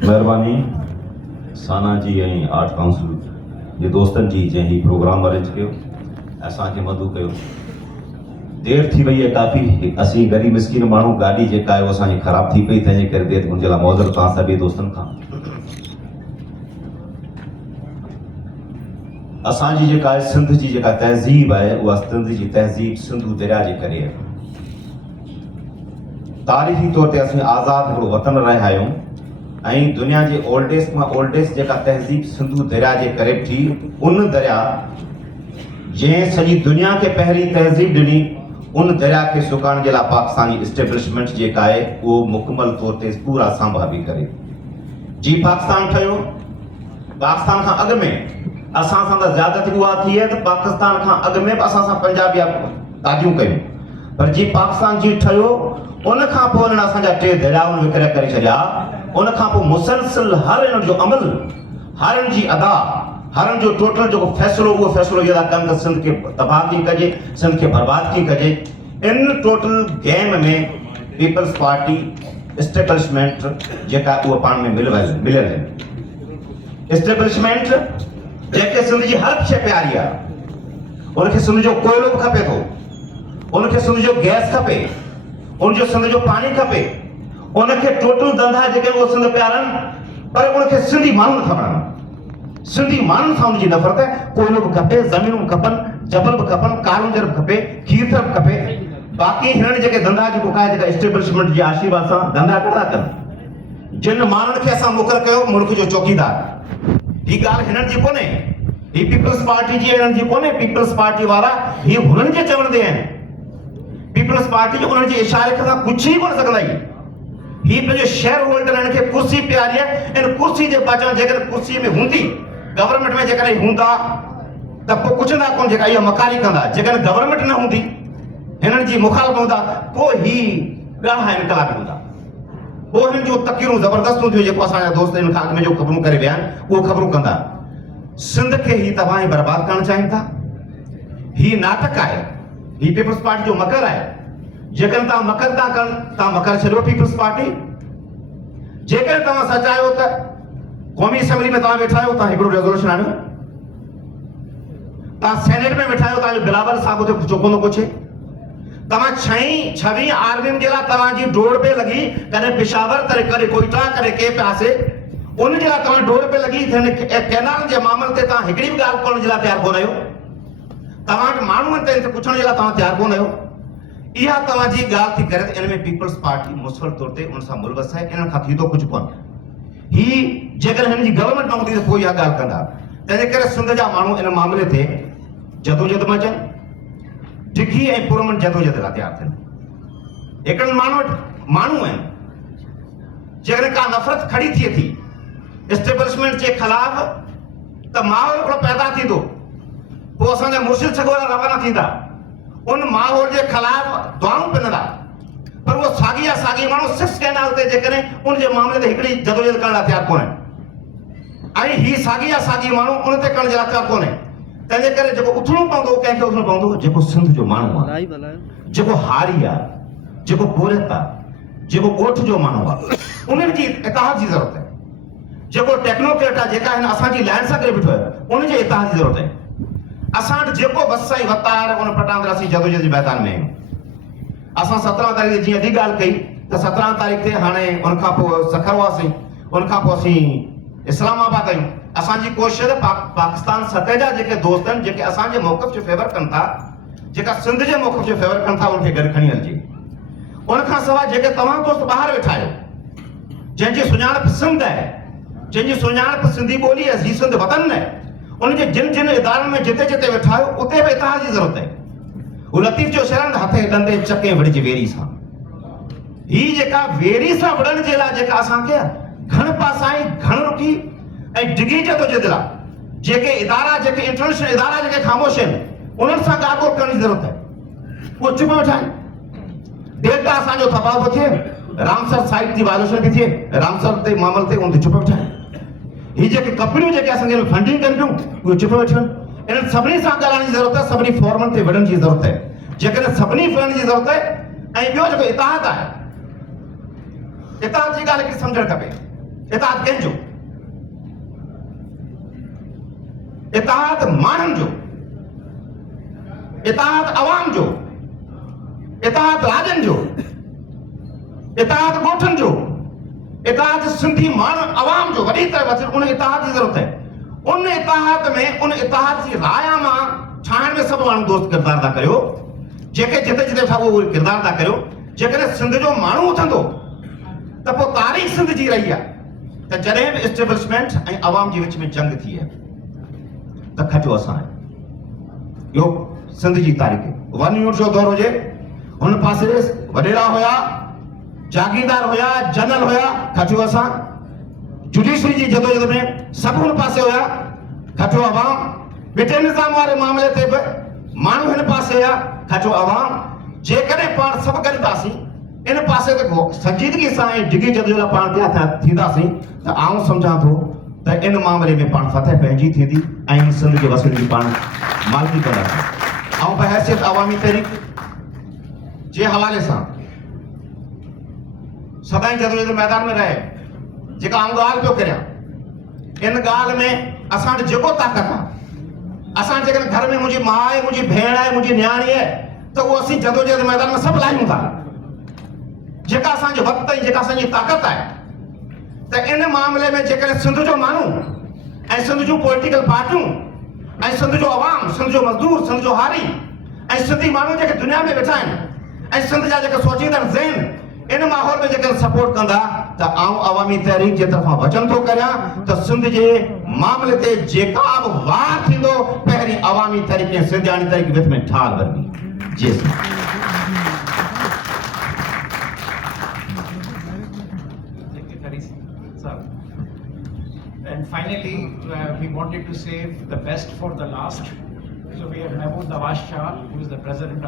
महिरबानी साना जी ऐं art council जे दोस्तनि जी जंहिं ही प्रोग्राम अरेंज कयो असांखे मदू कयो। देर थी वई है काफ़ी, असी गरीब मिस्किन माण्हू गाड़ी जेका आहे असांजी ख़राब थी पई, तंहिंजे करे देर हुनजे लाइ मौज़ूर तव्हां सभी दोस्तनि खां। असांजी जेका आहे सिंध जी जेका तहज़ीब आहे उहा सिंध जी तहज़ीब सिंधु दरिया जे करे आहे। तारीख़ी तौर ते असीं आज़ाद हिकिड़ो वतन रहिया आहियूं ऐं दुनिया जे ओल्डेस्ट मां ओल्डेस्ट जेका तहज़ीब सिंधु दरिया जे करे थी, उन दरिया जंहिं सॼी दुनिया खे पहिरीं तहज़ीब ॾिनी, उन दरिया खे सुकाइण जे लाइ पाकिस्तानी इस्टेब्लिशमेंट जेका आहे उहो मुकमल तौर ते पूरा सांभावी करे जी पाकिस्तान ठहियो। पाकिस्तान खां अॻु में असां सां त ज़्यादती उहा थी आहे त पाकिस्तान खां अॻु में बि असां सां पंजाबिया ताजियूं कयूं, पर जी पाकिस्तान जी ठहियो उन खां पोइ हिननि असांजा टे दरियाउनि विकिरे करे छॾिया। उन खां पोइ मुसलसिल हर हिन जो अमल, हर हिन जी अदा, हर हिन जो टोटल जेको फ़ैसिलो, उहो फ़ैसिलो इहो था कनि त सिंध खे तबाह कीअं कजे, सिंध खे बर्बाद कीअं कजे। इन टोटल गेम में पीपल्स पार्टी इस्टेब्लिशमेंट जेका उहा पाण में मिलियल आहिनि। इस्टेब्लिशमेंट जेके सिंध जी हर शइ प्यारी आहे, उनखे सिंध जो कोयलो बि खपे थो, उनखे सिंध जो गैस खपे, उनजो सिंध जो पानी खपे, उनखे टोटल धंधा जेके उहे सिंध प्यारनि, पर उनखे सिंधी माण्हू न खपनि। सिंधी माण्हुनि सां उनजी नफ़रत आहे। कोयलो बि खपे, ज़मीनूं बि खपनि, जबल बि खपनि, कारूंजर बि खपे, खीर बि खपे। बाक़ी हिननि जेके धंधा जी बुकाए जेका इस्टेब्लिशमेंट जे आशीर्वाद सां धंधा कंदा कनि, जिन माण्हुनि खे असां मुक़ररु कयो मुल्क जो चौकीदार, ही ॻाल्हि हिननि जी कोन्हे, ही पीपल्स पार्टी जी हिननि जी कोन्हे। पीपल्स पार्टी वारा ही हुननि जे चवण ते आहिनि। पीपल्स पार्टी जो उन्हनि जे इशारे खां कुझु ई कोन सघंदा। ही पंहिंजो शेयर होल्डर हिन खे कुर्सी प्यारी आहे। इन कुर्सी जे बचाव जेकॾहिं कुर्सीअ में हूंदी, गवर्नमेंट में जेकॾहिं हूंदा त पोइ पुछंदा कोन जेका इहा मकारी कंदा। जेकॾहिं गवर्नमेंट न हूंदी, हिननि जी मुखालफ़ हूंदा, पोइ ही ॻाल्हि इनकलाबी हूंदा। पोइ हिननि जूं तक़रीरूं ज़बरदस्त हूंदियूं जेको असांजा दोस्त हिन खां अॻु में जो ख़बरूं करे विया आहिनि, उहो ख़बरूं कंदा। सिंध खे ही तबाह ऐं बर्बाद करणु चाहिनि था। ही नाटक आहे, ही पीपल्स पार्टी जो मकर आहे। जेकॾहिं तव्हां मकर था कनि, तव्हां मकर छॾियो पीपल्स पार्टी। जेकॾहिं तव्हां सच आहियो त क़ौमी असेंबली में तव्हां वेठा आहियो, तव्हां हिकिड़ो रेज़ोल्यूशन आणियो। तव्हां सेनेट में वेठा आहियो, तव्हांजो बिलावल साहब हुते चोको न पुछे। तव्हां 26 आर्मियुनि जे लाइ तव्हांजी डोड़ पे लॻी, कॾहिं पेशावर कॾहिं कोयटा कॾहिं के पासे, उन जे लाइ तव्हां डोड़ पे लॻी। कैनाल जे मामले ते तव्हां हिकिड़ी बि ॻाल्हि करण जे लाइ तयारु कोन आहियो। तव्हां वटि माण्हू आहिनि त पुछण जे लाइ तव्हां तयारु कोन आहियो। इहा तव्हांजी ॻाल्हि थी करे त इन में पीपल्स पार्टी मुसफल तौर ते उन सां मुलवस आहे। इन्हनि खां थींदो कुझु कोन। ही जेकॾहिं हिन जी गवर्नमेंट न हूंदी त पोइ इहा ॻाल्हि कंदा। तंहिंजे करे सिंध जा माण्हू इन मामले ते जदोजहद में अचनि, डिघी ऐं पुरमन जदोजहद लाइ तयारु थियनि। हिकिड़नि माण्हू आहिनि, जेकॾहिं का नफ़रत खड़ी थिए थी इस्टेब्लिशमेंट जे ख़िलाफ़, त माहौल हिकिड़ो पैदा थींदो। पोइ असांजा मुर्शिद सगोरा रवाना थींदा, उन माहौल जे ख़िलाफ़ दुआऊं पिनंदा। पर उहो साॻी माण्हू 6 कैनाल ते जेकॾहिं उन जे मामले ते हिकिड़ी जदोजहद करण लाइ तयारु कोन्हे, ऐं ही साॻी माण्हू उन ते करण जे लाइ तयारु कोन्हे। तंहिंजे करे जेको उथणो पवंदो कंहिंखे उथणो पवंदो, जेको सिंध जो माण्हू आहे, जेको हारी आहे, जेको बोरियत आहे, जेको ॻोठ जो माण्हू आहे, उन्हनि जी इतिहाद जी ज़रूरत आहे। जेको टेक्नोक्रेट आहे, जेका हिन असांजी लैंड सां करे बीठो आहे, उनजे इतिहाद जी ज़रूरत आहे। असां वटि जेको वस ऐं वता आहे, उन पटांदर असीं जदोजहद जे मैदान में आहियूं। असां 17 तारीख़ ते जीअं अॼु ॻाल्हि कई त 17 तारीख़ ते हाणे उन खां पोइ सखर हुआसीं, उन खां पोइ असीं इस्लामाबाद आहियूं। असांजी कोशिशि पाकिस्तान सतह जा जेके दोस्त आहिनि, जेके असांजे मौक़िफ़ जो फेवर कनि था, जेका सिंध जे मौक़िफ़ जो फेवर कनि था, उनखे गॾु खणी हलिजे। उन खां सवाइ जेके तव्हां दोस्त ॿाहिरि वेठा आहियो, जंहिंजी सुञाणप सिंध आहे, जंहिंजी सुञाणप सिंधी ॿोली आहे, हीउ सिंध वतन आहे, उनजे जिन इदारनि में जिते जिते वेठा आहियो, उते बि इतिहाद जी ज़रूरत आहे। हू लतीफ़ जो शेर आहे, हथे ॾंदे चके विढ़िजे वेरी सां। ही जेका वेरी सां विढ़ण जे लाइ जेका असांखे घण पासाई, घण रुकी ऐं डिघी जदोजहद लाइ जेके इदारा, जेके इंटरनेशनल इदारा जेके ख़ामोश आहिनि, उन्हनि सां ॻाल्हि करण जी ज़रूरत आहे। उहो चुप वेठा आहिनि। डेल्टा असांजो तबाह बि थिए, रामसर साइट जी वायलेशन बि थिए, रामसर ते मामले ते उन ते चुप वेठा आहिनि। ही जेके कंपनियूं जेके असांखे फंडिंग कनि पियूं, उहे चुप वेठियूं आहिनि। इन्हनि सभिनी सां ॻाल्हाइण जी ज़रूरत आहे, सभिनी फॉर्मनि ते विढ़ण जी ज़रूरत आहे। जेकॾहिं सभिनी विढ़ण जी ज़रूरत आहे, ऐं ॿियो जेको इतिहाद आहे, इताद जी ॻाल्हि खे सम्झणु खपे। इताद कंहिंजो? इताद माण्हुनि जो, इताद अवाम जो, इताद राजन जो, इताद ॻोठनि जो, इताद सिंधी माण्हू अवाम जो वॾी तरह उन इताद जी ज़रूरत है। उन इताद में उन इताद जी राया मां ठाहिण में सभु माण्हू दोस्त किरदार था करियो, जेके जिते जिते था उहो किरदार था करियो। जेकॾहिं सिंध जो माण्हू उथंदो त पोइ तारीख़ सिंध जी रही आहे त जॾहिं बि एस्टेब्लिशमेंट ऐं अवाम जे विच में जंग थी आहे त खटियो असां इहो सिंध जी तारीख़। 1 यूनिट जो दौर हुजे, हुन पासे वॾेरा हुया, जागीरदार हुया, जनरल हुया, खटियो असां। जुडिशरी जी जदोजहद में सभु हुन पासे हुया, खटियो अवाम। ॿिटे निज़ाम वारे मामले ते बि माण्हू हिन पासे हुया, खटियो अवाम। जेकॾहिं पाण सभु गॾंदासीं इन पासे ते संजीदगी सां ऐं डिघी जदोजहद पाण क्या थींदासीं त आउं सम्झां थो त इन मामले में पाण फतह पंहिंजी थींदी ऐं सिंध जे वसीले जी पाण मालिकी कंदासीं। ऐं बहैसियत अवामी तहरीक जे हवाले सां सदाई जदोजहद मैदान में रहे, जेका आउं ॻाल्हि पियो करियां, इन ॻाल्हि में असां वटि जेको ताक़त आहे, असां जेकॾहिं घर में मुंहिंजी माउ आहे, मुंहिंजी भेण आहे, मुंहिंजी न्याणी आहे, त उहो असीं जदोजहद मैदान में सभु लाहियूं था। जेका असांजो वक़्तु ऐं जेका असांजी ताक़त आहे त इन मामले में जेकॾहिं सिंध जो माण्हू ऐं सिंध जूं पॉलिटिकल पार्टियूं ऐं सिंध जो अवाम, सिंध जो मज़दूर, सिंध जो हारी ऐं सिंधी माण्हू जेके दुनिया में वेठा आहिनि ऐं सिंध जा जेके सोचींदड़ ज़हन इन माहौल में जेकॾहिं सपोर्ट कंदा त आउं अवामी तहरीक जे तरफ़ां वचन थो करियां त सिंध जे मामले ते जेका बि वार थींदो पहिरीं अवामी तहरीक ऐं सिंधियाणी तहरीक विच में ठाल भरबी। जी And finally, we wanted to save the best for the last. So we have Mahmood Nawaz Shah, who is the president of the